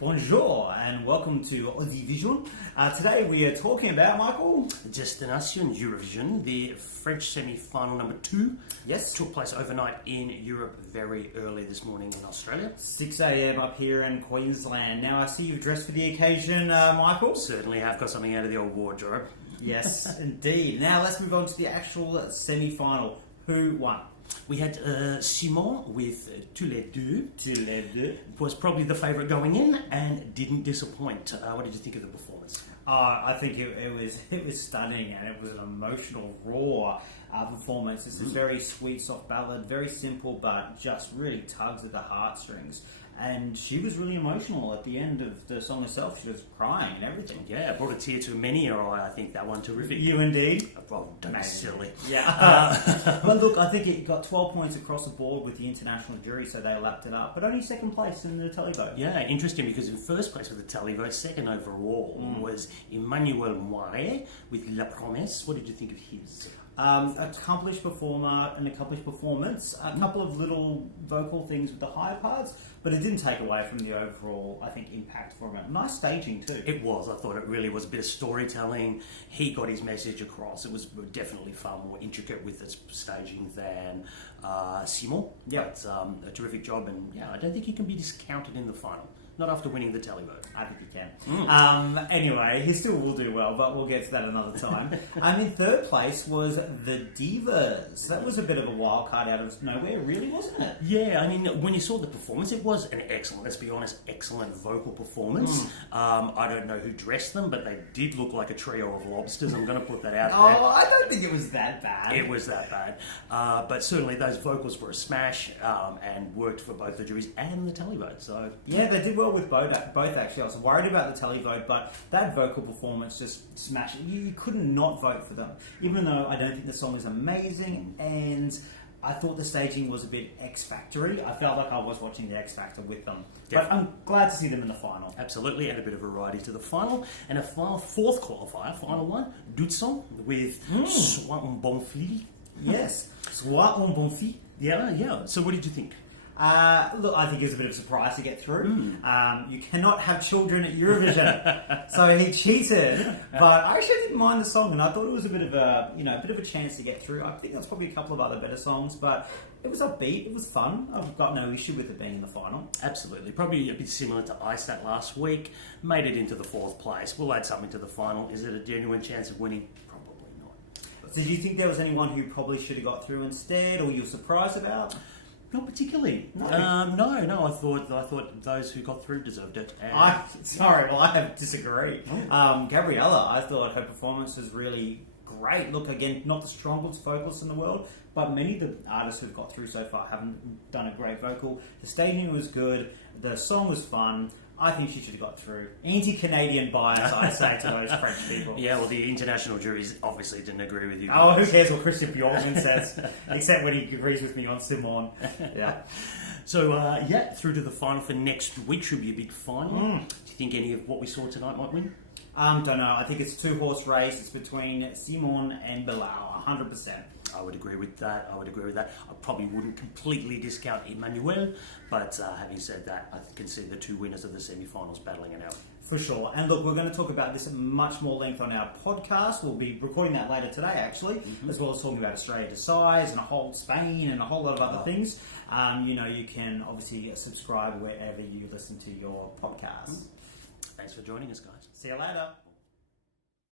Bonjour and welcome to Eurovision. Today we are talking about, Michael? Destination Eurovision, the French semi-final number 2. Yes. Took place overnight in Europe very early this morning in Australia. 6 a.m. up here in Queensland. Now I see you've dressed for the occasion, Michael. Certainly have got something out of the old wardrobe. Yes, indeed. Now let's move on to the actual semi-final. Who won? We had Shima with Tous les deux. Tous les deux. Was probably the favourite going in and didn't disappoint. What did you think of the performance? I think it was stunning and it was an emotional, raw performance. It's a very sweet, soft ballad, very simple, but just really tugs at the heartstrings. And she was really emotional at the end of the song herself. She was crying and everything. Yeah, brought a tear to many an eye. I think that one terrific. You indeed. Oh, don't be silly. Yeah. But look, I think it got 12 points across the board with the international jury, so they lapped it up. But only second place in the televote. Yeah, interesting because in first place with the televote, second overall was Emmanuel Moiret with La Promesse. What did you think of his? Accomplished performer, an accomplished performance, a couple of little vocal things with the higher parts, but it didn't take away from the overall, I think, impact from it. Nice staging too. It was. I thought it really was a bit of storytelling. He got his message across. It was definitely far more intricate with its staging than Simon. Yeah. But a terrific job, and yeah, I don't think he can be discounted in the final. Not after winning the televote. I think he can. Anyway, he still will do well, but we'll get to that another time. In third place was The Divas. That was a bit of a wild card out of nowhere, really, wasn't it? Yeah, I mean, when you saw the performance, it was an excellent, let's be honest, excellent vocal performance. I don't know who dressed them, but they did look like a trio of lobsters. I'm going to put that out there. Oh, I don't think it was that bad. It was that bad. But certainly those vocals were a smash and worked for both the juries and the televote. So yeah, they did well with both actually. I was worried about the televote, but that vocal performance just smashed it. You couldn't not vote for them, even though I don't think the song is amazing, and I thought the staging was a bit X-Factory. I felt like I was watching the X Factor with them. But I'm glad to see them in the final. Absolutely, and a bit of variety to the final. And a fourth qualifier, final one, Dutson with Sois un bon fille. Yes, Sois un bon fille. Yeah. So what did you think? Look, I think it was a bit of a surprise to get through. You cannot have children at Eurovision, so he cheated. But I actually didn't mind the song, and I thought it was a bit of a chance to get through. I think there's probably a couple of other better songs, but it was upbeat. It was fun. I've got no issue with it being in the final. Absolutely, probably a bit similar to Ice that last week. Made it into the fourth place. We'll add something to the final. Is it a genuine chance of winning? Probably not. So, do you think there was anyone who probably should have got through instead, or you were surprised about? Not particularly. No. I thought those who got through deserved it. I disagree. Gabriella, I thought her performance was really great. Look, again, not the strongest vocalist in the world, but many of the artists who've got through so far haven't done a great vocal. The staging was good. The song was fun. I think she should have got through. Anti-Canadian bias, I say to those French people. Yeah, well, the international juries obviously didn't agree with you. Oh, who cares what Christian Bjorkman says? Except when he agrees with me on Simone. Yeah. So, through to the final for next week should be a big final. Do you think any of what we saw tonight might win? Don't know. I think it's a two-horse race. It's between Simone and Bilal, 100%. I would agree with that. I probably wouldn't completely discount Emmanuel, but having said that, I can see the two winners of the semi-finals battling it out. For sure. And look, we're going to talk about this at much more length on our podcast. We'll be recording that later today, actually, as well as talking about Australia Decides and Spain and a whole lot of other things. You can obviously subscribe wherever you listen to your podcasts. Thanks for joining us, guys. See you later.